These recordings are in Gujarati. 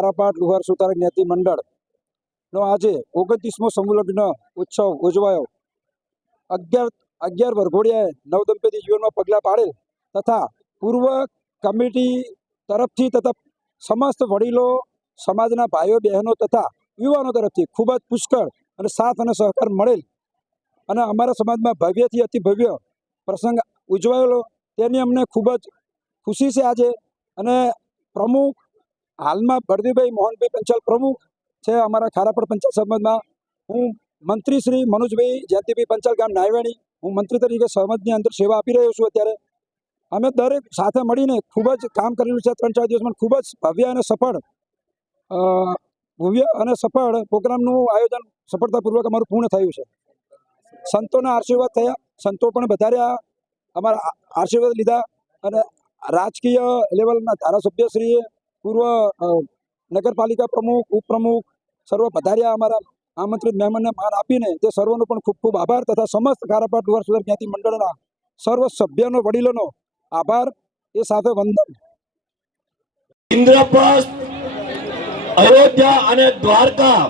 તારાપાટ લુહાર સુતાર જ્ઞાતિ મંડળનો આજે ઓગણત્રીસમો સંલગ્ન ઉત્સવ ઉજવાયો. અગિયાર અગિયાર વરઘોડિયાએ નવદંપતી જીવનમાં પગલાં પાડેલ તથા પૂર્વ કમિટી તરફથી તથા સમસ્ત વડીલો, સમાજના ભાઈઓ, બહેનો તથા યુવાનો તરફથી ખૂબ જ પુષ્કળ અને સાથ અને સહકાર મળેલ અને અમારા સમાજમાં ભવ્યથી અતિ ભવ્ય પ્રસંગ ઉજવાયેલો. તેની અમને ખૂબ જ ખુશી છે આજે અને પ્રમુખ હાલમાં ભરદીભાઈ મોહનભાઈ પંચાલ પ્રમુખ છે અમારા ખારાપડ પંચાયત સમાજમાં હું મંત્રી શ્રી મનોજભાઈ જયંતિભાઈ પંચાલ ગામ નાયવાણી. હું મંત્રી તરીકે સમાજની અંદર સેવા આપી રહ્યો છું અત્યારે. અમે દરેક સાથે મળીને ખૂબ જ કામ કરેલું છે ત્રણ ચાર દિવસમાં ખૂબ જ ભવ્ય અને સફળ ભવ્ય અને સફળ પ્રોગ્રામનું આયોજન સફળતાપૂર્વક અમારું પૂર્ણ થયું છે. સંતોના આશીર્વાદ થયા. સંતો પણ વધાર્યા. અમારા આશીર્વાદ લીધા અને રાજકીય લેવલના ધારાસભ્યશ્રીએ પૂર્વ નગરપાલિકા પ્રમુખ, ઉપપ્રમુખ સર્વ પધાર્યા અમારા આમંત્રિત મહેમાનને માન આપીને તે સર્વનો પણ ખૂબ ખૂબ આભાર તથા સમસ્ત ખારાપાટ વર્ષ સુધર જ્ઞાતિ મંડળના સર્વ સભ્યનો, વડીલોનો આભાર. એ સાથે વંદન. ઇન્દ્રપ્રસ્થ, અયોધ્યા અને દ્વારકા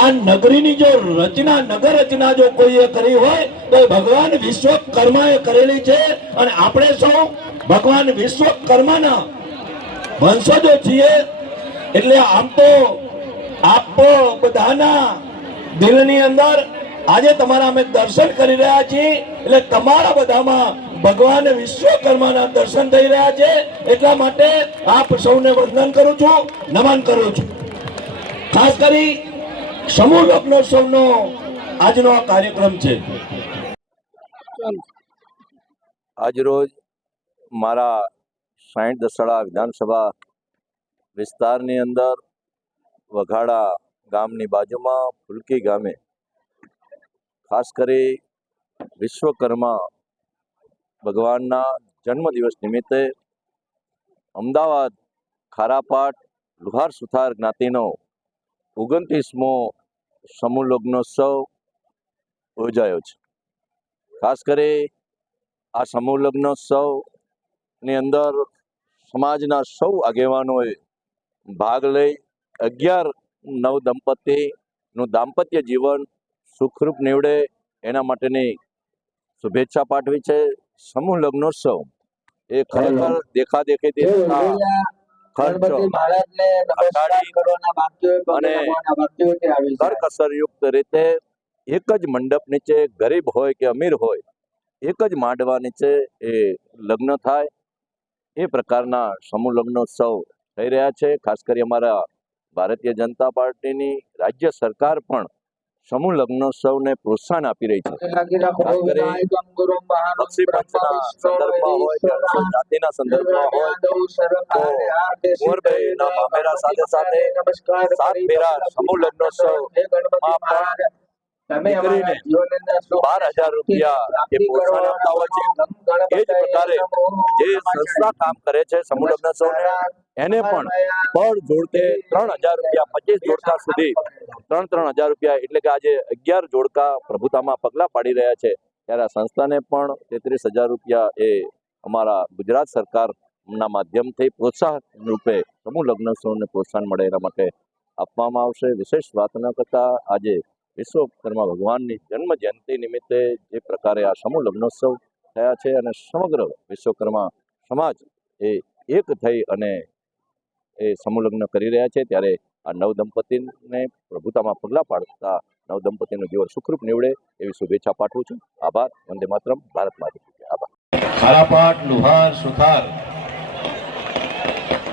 આ નગરીની જો રચના નગર રચના જો કોઈએ કરી હોય, તો ભગવાન વિશ્વકર્માએ કરેલી છે. અને આપણે સૌ ભગવાન વિશ્વકર્માના વંશજો છીએ. એટલે આમ તો આપો બધાના દિલની અંદર આજે તમારા અમે દર્શન કરી રહ્યા છીએ. એટલે તમારા બધામાં ભગવાન વિશ્વકર્માના દર્શન થઈ રહ્યા છે. એટલા માટે આપ સૌને વંદન કરું છું, નમન કરું છું. ખાસ કરી સમૂહ લગ્નોત્સવનો આજનો આ કાર્યક્રમ છે. આજરોજ મારા સાઈઠ દસાડા વિધાનસભા વિસ્તારની અંદર વઘાડા ગામની બાજુમાં ફુલકી ગામે ખાસ કરી વિશ્વકર્મા ભગવાનના જન્મદિવસ નિમિત્તે અમદાવાદ ખારાપાટ લુહાર સુથાર જ્ઞાતિનો ઓગણત્રીસમો સમૂહ લગ્નોત્સવ યોજાયો છે. ખાસ કરી આ સમૂહ લગ્નોત્સવની અંદર સમાજના સૌ આગેવાનોએ ભાગ લઈ અગિયાર નવ દંપતીનું દાંપત્ય જીવન સુખરૂપ નીવડે. એના માટેની શુભેચ્છા પાઠવી છે. સમૂહ લગ્નોત્સવ એ ખરેખર દેખાદેખી થતા અને કરકસરયુક્ત રીતે એક જ મંડપ નીચે ગરીબ હોય કે અમીર હોય એક જ માંડવા નીચે એ લગ્ન થાય. એ પ્રકારના સમૂહ લગ્નોત્સવ થઈ રહ્યા છે. ખાસ કરી અમારા ભારતીય જનતા પાર્ટીની રાજ્ય સરકાર પણ સમૂહ લગ્નોત્સવને પ્રોત્સાહન આપી રહી છે. સંદર્ભમાં હોય જાતિના સંદર્ભમાં હોય કુંવરભાઈના મામેરા સાથે સાથે સાત ફેરા સમૂહ દીકરીને બાર હજાર રૂપિયા જે પ્રોત્સાહન આપતા હોય છે એ જ પ્રકારે જે સંસ્થા કામ કરે છે સમૂહ લગ્નોત્સવને એને પણ પર જોડતે ત્રણ હજાર રૂપિયા પચીસ જોડકા સુધી ત્રણ ત્રણ હજાર રૂપિયા એટલે કે આજે અગિયાર જોડકા પ્રભુતામાં પગલાં પાડી રહ્યા છે. ત્યારે આ સંસ્થાને પણ તેત્રીસ હજાર રૂપિયા એ અમારા ગુજરાત સરકારના માધ્યમથી પ્રોત્સાહન રૂપે સમૂહ લગ્નોત્સવને પ્રોત્સાહન મળે એના માટે આપવામાં આવશે. વિશેષ વાત ન કરતા આજે વિશ્વકર્મા ભગવાનની જન્મ જયંતિ નિમિત્તે જે પ્રકારે આ સમૂહ લગ્નોત્સવ થયા છે અને સમગ્ર વિશ્વકર્મા સમાજ એ એક થઈ અને એ સમૂહ લગ્ન કરી રહ્યા છે, ત્યારે આ નવ દંપતીને પ્રભુતામાં પગલાં પાડતા નવ દંપતીનું જીવન સુખરૂપ નીવડે એવી શુભેચ્છા પાઠવું છું. આભાર. વંદે માતરમ. ભારત માતા આભાર. ખારાપાટ લુહાર, સુથાર.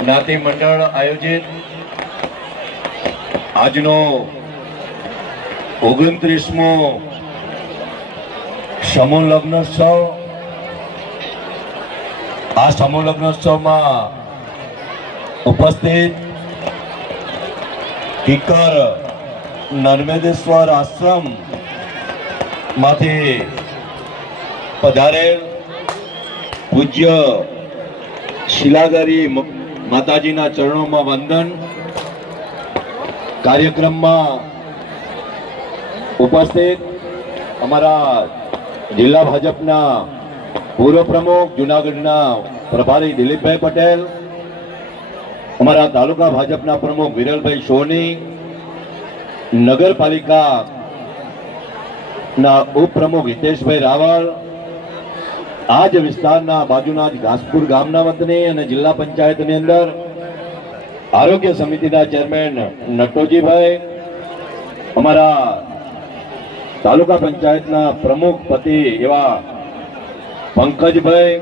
જ્ઞાતિ મંડળ આયોજિત આજનો ઓગણત્રીસમો સમૂહ લગ્નોત્સવ આ સમૂહ લગ્નોત્સવમાં ઉપસ્થિત કિકર નર્મદેશ્વર આશ્રમમાંથી પધારેલ પૂજ્ય શિલાધારી માતાજીના ચરણોમાં વંદન. કાર્યક્રમમાં ઉપસ્થિત અમારા જિલ્લા ભાજપના પૂર્વ પ્રમુખ, જુનાગઢના પ્રભારી દિલીપભાઈ પટેલ, અમારા તાલુકા ભાજપના પ્રમુખ વિરલભાઈ સોની નગરપાલિકા ના ઉપપ્રમુખ હિતેશભાઈ રાવળ આ જ વિસ્તારના બાજુના જ ઘાસપુર ગામના વતની અને જિલ્લા પંચાયતની અંદર આરોગ્ય સમિતિના ચેરમેન નટોજીભાઈ, અમારા તાલુકા પંચાયતના પ્રમુખ પતિ એવા પંકજભાઈ,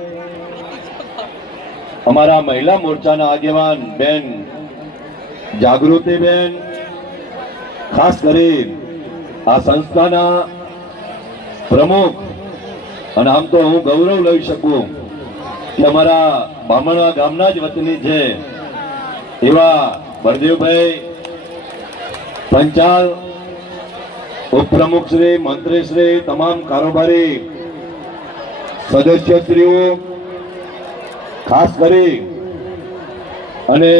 અમારા મહિલા મોરચાના આગેવાન બેન જાગૃતિબેન, ખાસ કરી આ સંસ્થાના પ્રમુખ અને આમ તો હું ગૌરવ લઈ શકું કે અમારા બામણવા ગામના જ વતની છે એવા બળદેવભાઈ પંચાલ ઉપપ્રમુખ શ્રી મંત્રી શ્રી તમામ કારોબારી સદસ્યશ્રીઓ ખાસ કરી અને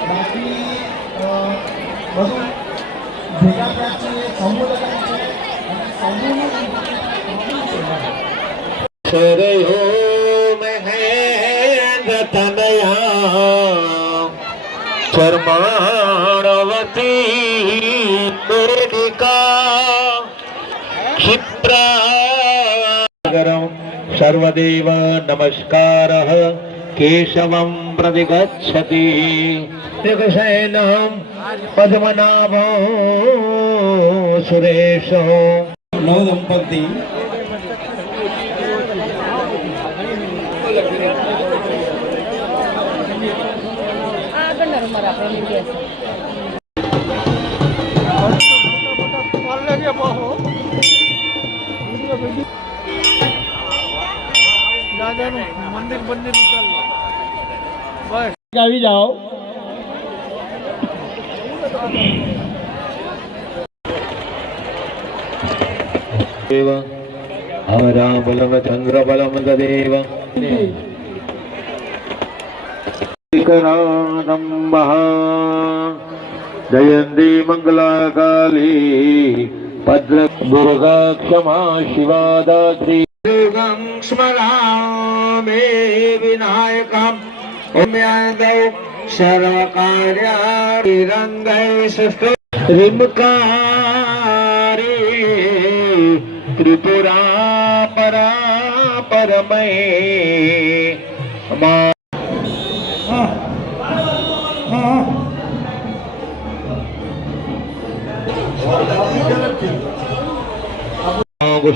બાકી અ, બધું ભેગા થયા છે સમૂહ લગ્ન છે અને સમૂહનું श्रेयो महेन्द्र तनया शर्माणवती दुर्निका क्षिप्रागरं सर्वदेव नमस्कारः केशवं प्रति गच्छति त्रिकुशैनं पद्मनाभो सुरेशो नौ दम्पती દાદાનું મંદિર મંદિર બસ. આવી જાઓ. ચંદ્ર બલમ દેવ જયંતી મંગલા ભદ્ર દુર્ગા ક્ષમા શિવાદાત્રી દુર્ગમ સ્મરા विनायकम् उम्यादौ सर्वकार्यारङ्गै सुष्ठु ह्रीङ्कारे त्रिपुरा परा परमये मा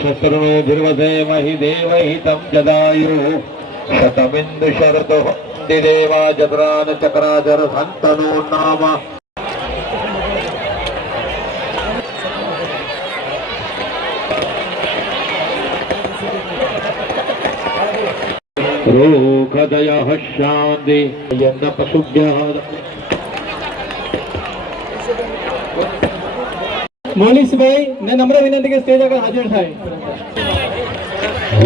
शस्त्रो धिर्वसे महि देवहितं जदायु शतमिन्दु शरतो देवा जत्रान चक्राचर सन्तनो नाम रोगदयः शान्ति यन्न पशुभ्यः મોનીષભાઈ ને નમ્ર વિનંતી કે સ્ટેજ આગળ હાજર થાય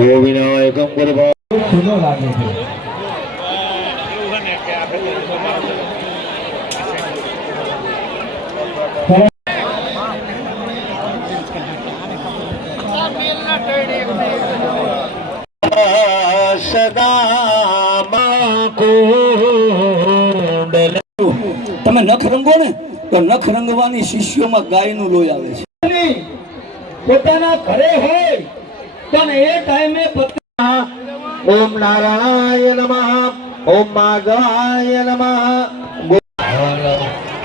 ઓ વિનાયકમ ગર્ભા જૂનો લાગે છે. તમે નખ રંગો ને તો નખ રંગવાની શિષ્યોમાં ગાયનું લોહી આવે છે. પોતાના ઘરે હોય પણ એ ટાઈમે ઓમ નારાયણ નમઃ ઓમ માધવાય નમઃ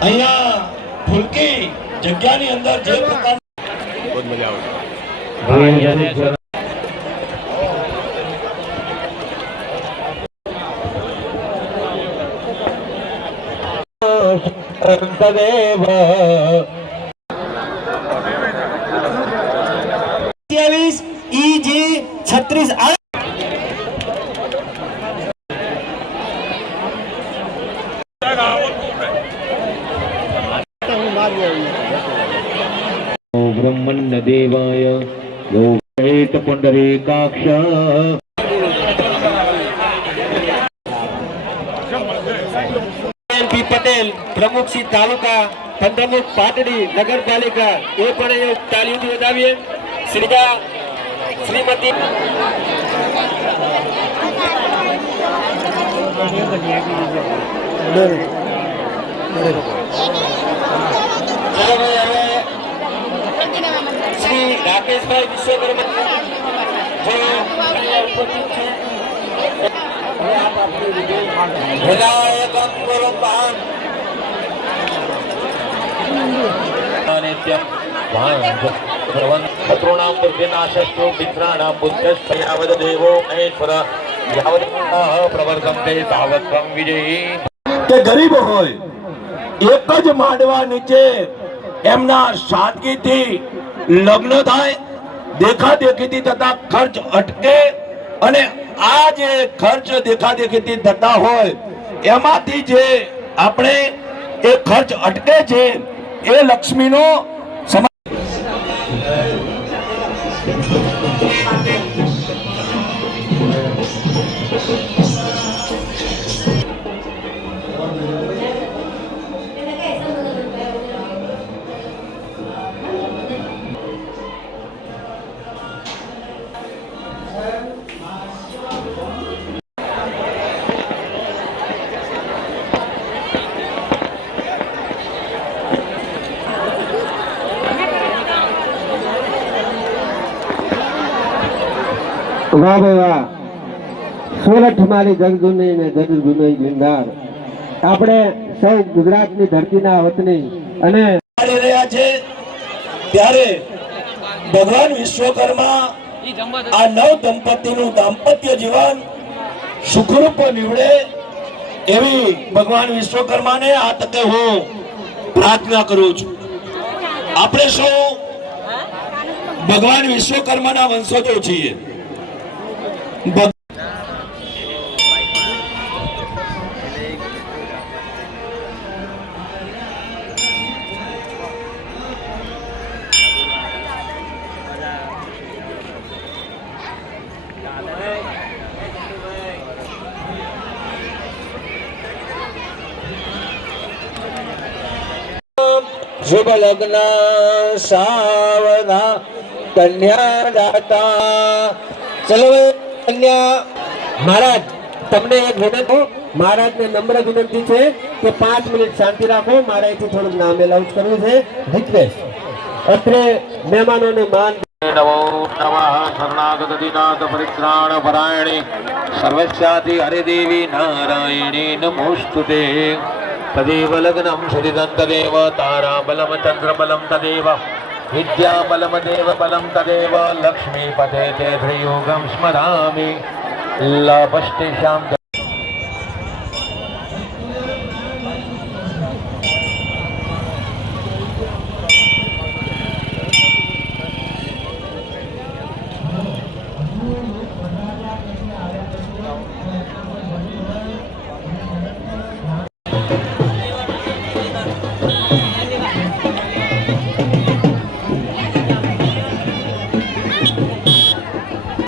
અહીંયા ફુલકી જગ્યાની અંદર જે પ્રકાર તદેવ સત્યાવીસ ઈ જી છત્રીસ આ બ્રહ્મણ્ય દેવાય ગૌ પુંડરીકાક્ષ પી પટેલ પ્રમુખ શ્રી તાલુકા પંદરમુખ પાટડી નગરપાલિકા એ પણ અહીંયા તાલીમથી વધાવીએ શ્રીજા શ્રીમતી ચલો ભાઈ હવે શ્રી રાકેશભાઈ વિશ્વકર્મા જો અહીંયા ઉપસ્થિત છે હવે આપ આપણી વિજય વિનાયકમ ગુરુપાન નિત્યમ શત્રુણામ બુદ્ધિનાશસ્તુ મિત્રાણામ બુદ્ધસ્તયાવદ દેવો મહેશ્વર યાવદ પ્રવર્તન્તે તાવત ત્વં વિજયી કે ગરીબ હોય એક જ માંડવા નીચે એમના સાદગીથી લગ્ન થાય દેખા દેખીથી થતા ખર્ચ અટકે અને આ જે ખર્ચ દેખા દેખીથી થતા હોય, એમાંથી જે આપણે એ ખર્ચ અટકે છે, એ લક્ષ્મીનો વાહ ભાઈ વાહ સુરત મારી જગજુની ને જગજુની ગિરનાર આપણે સૌ ગુજરાતની ધરતીના વતની અને રહ્યા છે ત્યારે ભગવાન વિશ્વકર્મા આ નવ દંપતીનું દાંપત્ય જીવન સુખરૂપ નીવડે એવી ભગવાન વિશ્વકર્માને આ તકે હું પ્રાર્થના કરું છું. આપણે સૌ ભગવાન વિશ્વકર્માના વંશજો છીએ. શુભ લગ્ન સાવના કન્યા દાતા. ચલો હવે મહારાજ, તમને એક વિનંતી, મહારાજને નમ્ર વિનંતી છે કે પાંચ મિનિટ શાંતિ રાખો. મારે અહીંથી થોડુંક નામ એલાઉન્સ કરવું છે. રિક્વેસ્ટ અત્રે મહેમાનોને માન નમો નમઃ શરણાગત દિનાથ પરિત્રાણ પરાયણે સર્વસ્યાધિ હરિદેવી નારાયણી નમોસ્તુતે. તદેવ લગ્નમ શ્રીદંતદેવ તારાબલમ ચંદ્રબલમ તદેવ વિદ્યાબલમ દેવ બલમ તદેવ લક્ષ્મીપદે તે ધ્રયોગમ સ્મરામિ લાભષ્ટિ શામ